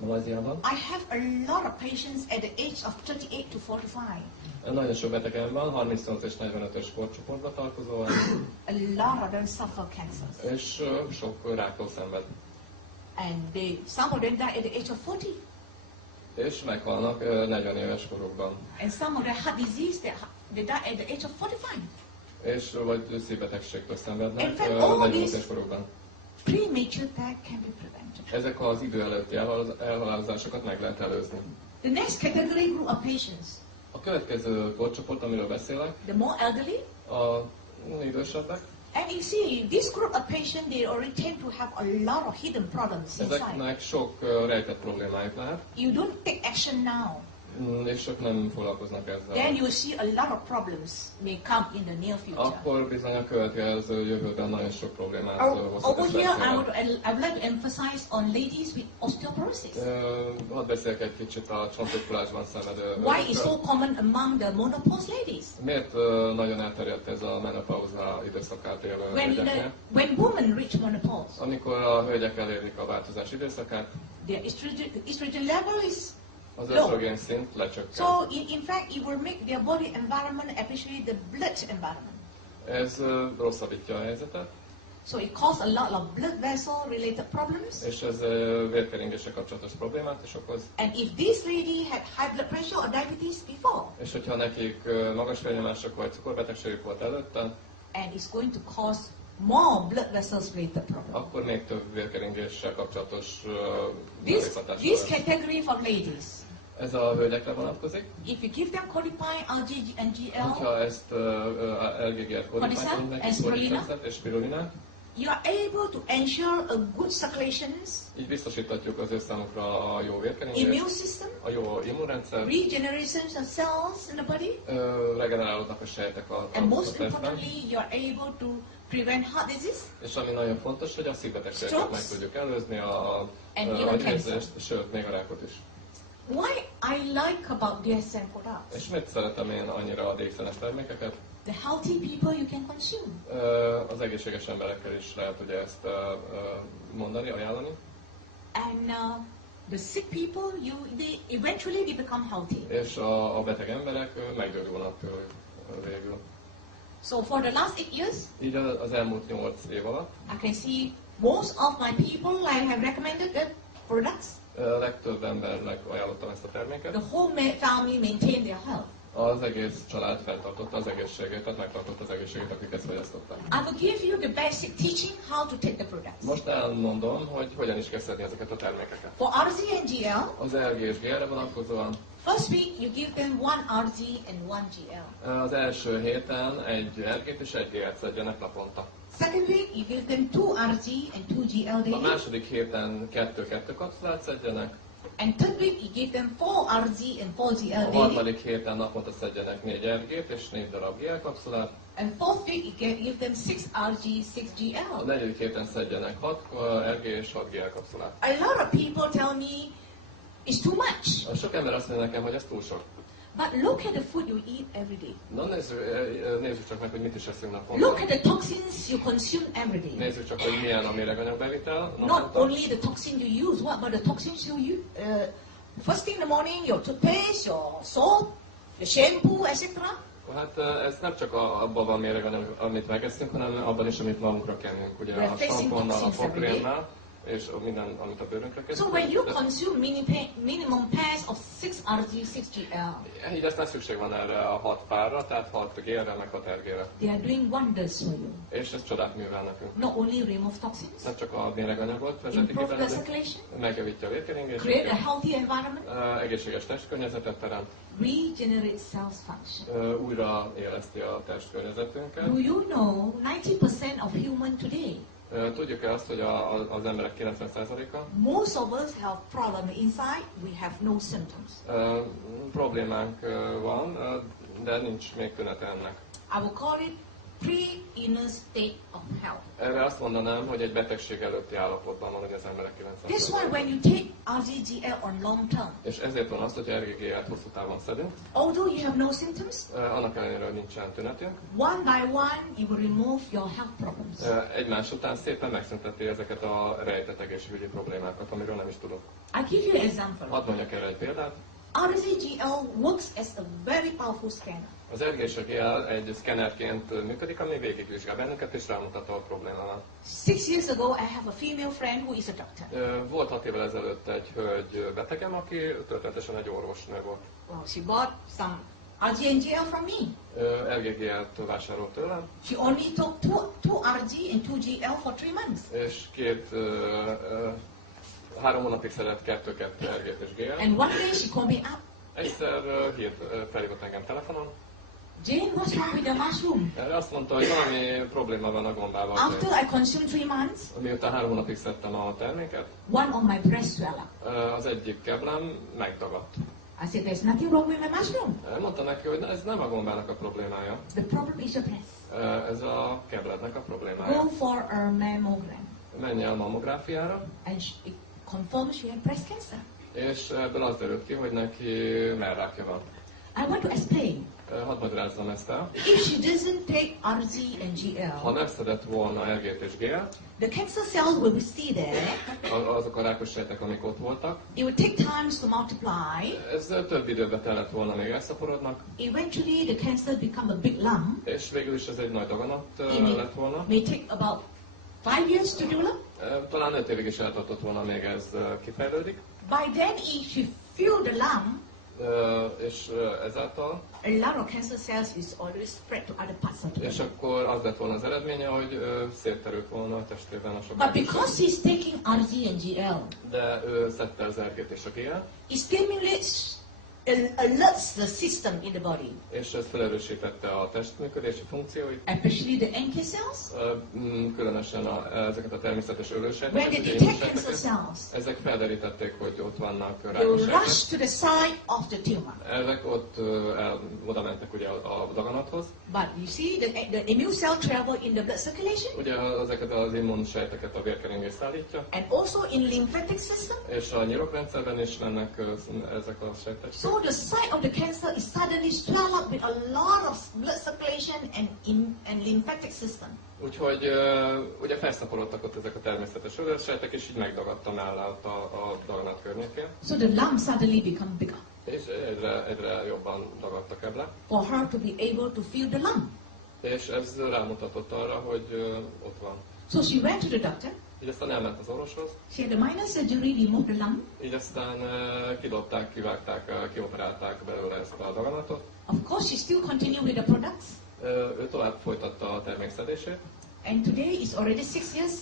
Malajziában. I have a lot of patients at the age of 38 to 45. Nagyon sok betegem van, 38 és 45-ös korcsoportba tartozóan, A lot of them suffer cancers. és sok ráktól szenved. And some of them die at the age of 40. És meghalnak 40 éves korukban. And some of them heart disease, they die at the age of 45. És vagy szívbetegségtől szenvednek In fact, all 40 these- éves korukban. Premature death can be prevented. Ezek az idő előtti elhalálozásokat meg lehet előzni. The next category group of patients, A következő korcsoport, amiről beszélek, the more elderly. a idősebbek. And you see, this group of patients, they already tend to have a lot of hidden problems inside. Ezeknek sok rejtett problémájuk lehet, You don't take action now, és sok nem foglalkoznak ezzel. then you see a lot of problems may come in the near future. Akkor bizony a következő jövőben nagyon sok problémát Over here, I would like to emphasize on ladies with osteoporosis. Hadd beszéljek egy kicsit a csontoskulásban szenvedő Why it's nőkről. so common among the menopause ladies? Miért nagyon elterjedt ez a menopauza időszakát élő hölgyeknél? When women reach menopause, Amikor a hölgyek elérik a változás időszakát, their estrogen level is az low. ösztrogén szint lecsökken. So in fact, it will make their body environment, especially the blood environment. Ez rosszabbítja a helyzetet, So it causes a lot of blood vessel related problems. és ez vérkeringéssel kapcsolatos problémát is okoz. And if this lady had high blood pressure or diabetes before, És hogyha nekik magas vérnyomások vagy cukorbetegségük volt előtte, and it's going to cause more blood vessels related problems. akkor még több vérkeringéssel kapcsolatos This mellékhatás. category for ladies, Ez a hölgyekre vonatkozik. if you give them codipine, LG and GL, Hogyha ezt LGG-t Cordyceps, and spirulina. és spirulinát, you are able to ensure a good circulations, így biztosíthatjuk az ő számukra a jó immune vérkeringést, system, a jó immunrendszer, regeneration of cells in the body, regenerálódnak a sejtek a and most testben. importantly, you are able to prevent heart disease. És ami nagyon fontos, hogy a szívbetegségeket Strokes. meg tudjuk előzni, And even agyvérzést, sőt, még a rákot is. Why I like about DSM products? És miért szeretem én annyira a DXN-es termékeket? The healthy people you can consume. Az egészséges emberekkel is lehet ugye ezt mondani, ajánlani. And the sick people, they eventually become healthy. És a beteg emberek meggyógyulnak végül. So for the last 8 years, Így az elmúlt 8 év alatt I can see most of my people, I have recommended the products. legtöbb embernek ajánlottam ezt a terméket. The whole family maintain their health. Az egész család feltartotta az egészségét, tehát megtartotta az egészségét, akik ezt fogyasztották. I will give you the basic teaching how to take the products. Most elmondom, hogy hogyan is kell szedni ezeket a termékeket. For RZ and GL, Az RG és GL-re vonatkozóan first week you give them 1 RZ and 1 GL. az első héten egy RG-t és egy GL-t szedjenek naponta. Second week you give them 2 RZ and 2 GL A daily. második héten 2-2 kapszulát szedjenek. And third week you give them 4 RZ and 4 GL A daily. harmadik héten naponta szedjenek 4 RG-t és 4 darab GL kapszulát. And fourth week you give them 6 RG, 6 A GL. negyedik héten szedjenek 6 RG és 6 GL kapszulát. A lot of people tell me it's too much. Sok ember azt mondja nekem, hogy ez túl sok. But look at the food you eat every day. Na nézzük csak meg, hogy mit is eszünk Look naponta. at the toxins you consume every day. Nézzük csak, hogy milyen a méreganyagbevitel Not naponta. only the toxin you use, what about the toxins you use? First thing in the morning, your toothpaste, your soap, your shampoo, etc. Hát ez nem csak abban van méreg, amit megeszünk, hanem abban is, amit magunkra kenünk. Ugye We're a facing samponnal, a toxins every day. fogkrémmel, és minden, amit a bőrünkre So kenünk. when you consume minimum pairs of 6 RG, 6 GL, Így aztán szükség van erre a 6 párra, tehát 6 GL-re, meg 6 RG-re. they are doing wonders for you. És ez csodát művel nekünk. Not only remove toxins, Nem csak a méreganyagot vezeti ki improve blood belőle, circulation, megjavítja a vérkeringést, create a healthy environment, egészséges testkörnyezetet teremt, regenerate cells function. újra éleszti a testkörnyezetünket. Do you know 90% of human today, Tudjuk-e azt, hogy az emberek 90%-a most of us have problem inside, we have no symptoms. problémánk van, de nincs még tünete ennek. I will call it pre-inner state of health. Erre azt mondanám, hogy egy betegség előtti állapotban van, hogy az emberek That's why 90%. when you take RGGL on long term, És ezért van az, hogy RGG-et hosszú távon szedünk, although you have no symptoms, annak ellenére, hogy nincsen tünetünk, one by one you will remove your health problems. egymás után szépen megszünteti ezeket a rejtett egészségügyi problémákat, amiről nem is tudok. I give you an example. Hadd mondjak erre egy példát. RGGL works as a very powerful scanner. Az RGGL egy szkennerként működik, ami végigvizsgál bennünket és rámutat, ahol probléma van. 6 years ago, I have a female friend who is a doctor. Volt 6 évvel ezelőtt egy hölgy betegem, aki történetesen egy orvosnő volt. Well, she bought some RGGL from me. RGGL-t vásárolt tőlem, She only took two RG and 2GL for 3 months. és 3 hónapig szedett 2 RG-t és GL. And one day she called me up. Egyszer felhívott engem telefonon, Jane, what's wrong with the mushroom? erre azt mondta, hogy valami probléma van a gombával. After I consumed 3 months, Miután 3 hónapig szedtem a terméket, one of my breast swelled up. az egyik keblem megdagadt. I said, there's nothing wrong with my mushroom. Mondta neki, hogy ez nem a gombának a problémája, The problem is your breast. ez a keblednek a problémája. Go for a mammogram. Menj el mammográfiára, And it confirms you have breast cancer. és ebből az derült ki, hogy neki mellrákja van. I want to explain. Hadd magyarázzam ezt el. If she doesn't take RG and Ha GL, nem szedett volna RG-t és GL-t, the cancer cells will be still there. azok a rákos sejtek, amik ott voltak, It will take time to multiply. ez több időbe tellett volna, még elszaporodnak, Eventually, the cancer become a big lump. és végül is ez egy nagy daganat lett volna. May take about 5 years to develop. Talán 5 évig is eltartott volna, még ez kifejlődik, By then, if she feel the lump, és ezáltal, a lot of cancer cells is already spread to other parts of the és body. akkor az lett volna az eredménye, hogy szétterült volna a testében a sok But rákos because sejt. he's taking RG and GL, De ő szedte az RG-t és a GL, it stimulates, alerts the system in the body, és ez felerősítette a testműködési funkcióit, especially the NK cells. különösen ezeket a természetes When ölősejteket, they ugye detect cancer immunsejteket. cells, Ezek felderítették, hogy ott vannak they rákos will sejtek. rush to the side of the tumor. Ezek ott oda mentek ugye a daganathoz. But you see, the immune cell travel in the blood circulation Ugye ezeket az immunsejteket a vérkeringés szállítja, and also in lymphatic system. és a nyirokrendszerben is mennek ezek a sejtek. So the site of the cancer is suddenly swelled up with a lot of blood circulation and lymphatic system. Úgyhogy ugye felszaporodtak ott ezek a természetes ölősejtek, és így megdagadta mellett a daganat környékén. So the lump suddenly become bigger És egyre jobban dagadtak ebbe. for her to be able to feel the lump. És ez rámutatott arra, hogy ott van. So she went to the doctor. Így aztán elment az orvoshoz, She had a minor surgery, removed the lump. így aztán kidobták, kivágták, kioperálták belőle ezt a daganatot. Of course, she still continued with the products. Ő tovább folytatta a termékszedését. And today is already 6 years.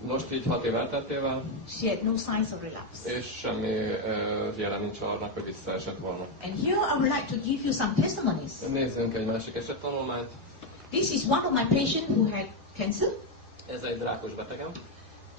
Most így 6 év elteltével, She had no signs of relapse. és semmi jelen nincs arra, hogy visszaesett volna. And here I would like to give you some testimonies. Nézzünk egy másik esettanulmányt. This is one of my patients who had cancer. Ez egy rákos betegem.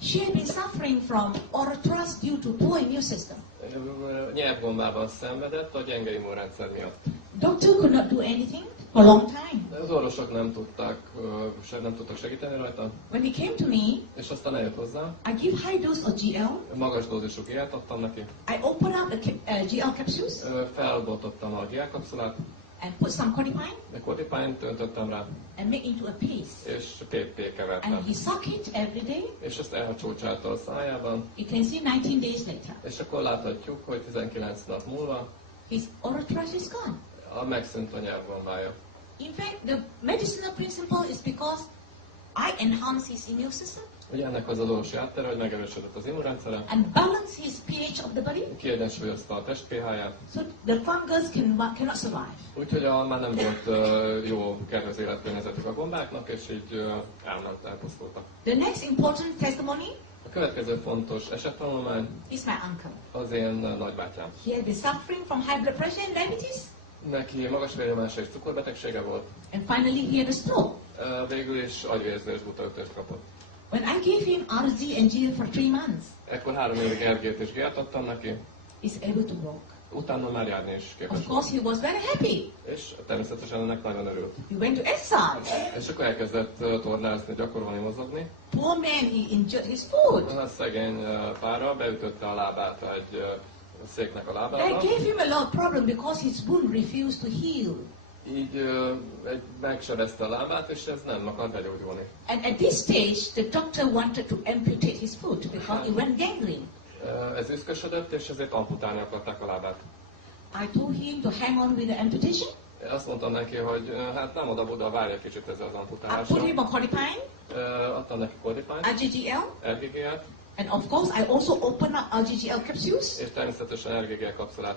She had been suffering from arthritis due to poor immune system. Nyelvgombában szenvedett a gyenge immunrendszer miatt. Doctor could not do anything for a long time. Az orvosok nem tudtak segíteni rajta, When he came to me, és aztán eljött hozzá. I give high dose of GL. Magas dózisú GL-t adtam neki. I open up the GL capsules Felbontottam a GL kapszulát, and put some codipine a kodipányt öntöttem rá, and make into a paste. és PP kevertem. And he suck it every day. És ezt elcsócsálta a szájában, You can see 19 days later. és akkor láthatjuk, hogy 19 nap múlva His arthritis is gone. megszűnt a nyelvgombája. In fact, the medicinal principle is because I enhance his immune system Ugye ennek az orvosi háttere, hogy megerősödött az immunrendszere, and balance his pH of the body, kiegyensúlyozta a test pH-ját, so the fungus cannot survive. úgyhogy már nem volt jó kedvező életkörnyezetük a gombáknak, és így elpusztultak. The next important testimony A következő fontos esettanulmány is my uncle. az én nagybátyám. He had been suffering from high blood pressure and diabetes, Neki magas vérnyomása és cukorbetegsége volt, and finally he had a stroke. végül is agyvérzés butaütést kapott. When I gave him RG and GL for 3 months, Ekkor 3 évig RG-t és GL-t adtam neki, he's able to walk. Utána már járni is képes Of volt. course, he was very happy. És természetesen ennek nagyon örült. He went to exercise. És akkor elkezdett tornázni, gyakorolni, mozogni. Poor man, he injured his foot. A szegény pára beütötte a lábát egy széknek a That lábába. gave him a lot of problem because his wound refused to heal. Így megsebezte a lábát, és ez nem akar begyógyulni. And at this stage, the doctor wanted to amputate his foot because it went gangrene. Ez üszkösödött, és ezért amputálni akarták a lábát. I told him to hang on with the amputation. Azt mondtam neki, hogy hát nem oda-oda, várj egy kicsit ezzel az I amputálással. put him on Codipine, Adtam neki Codipine, RGGL, RGG-et, and of course I also opened up RGGL capsules. és természetesen RGG kapszulát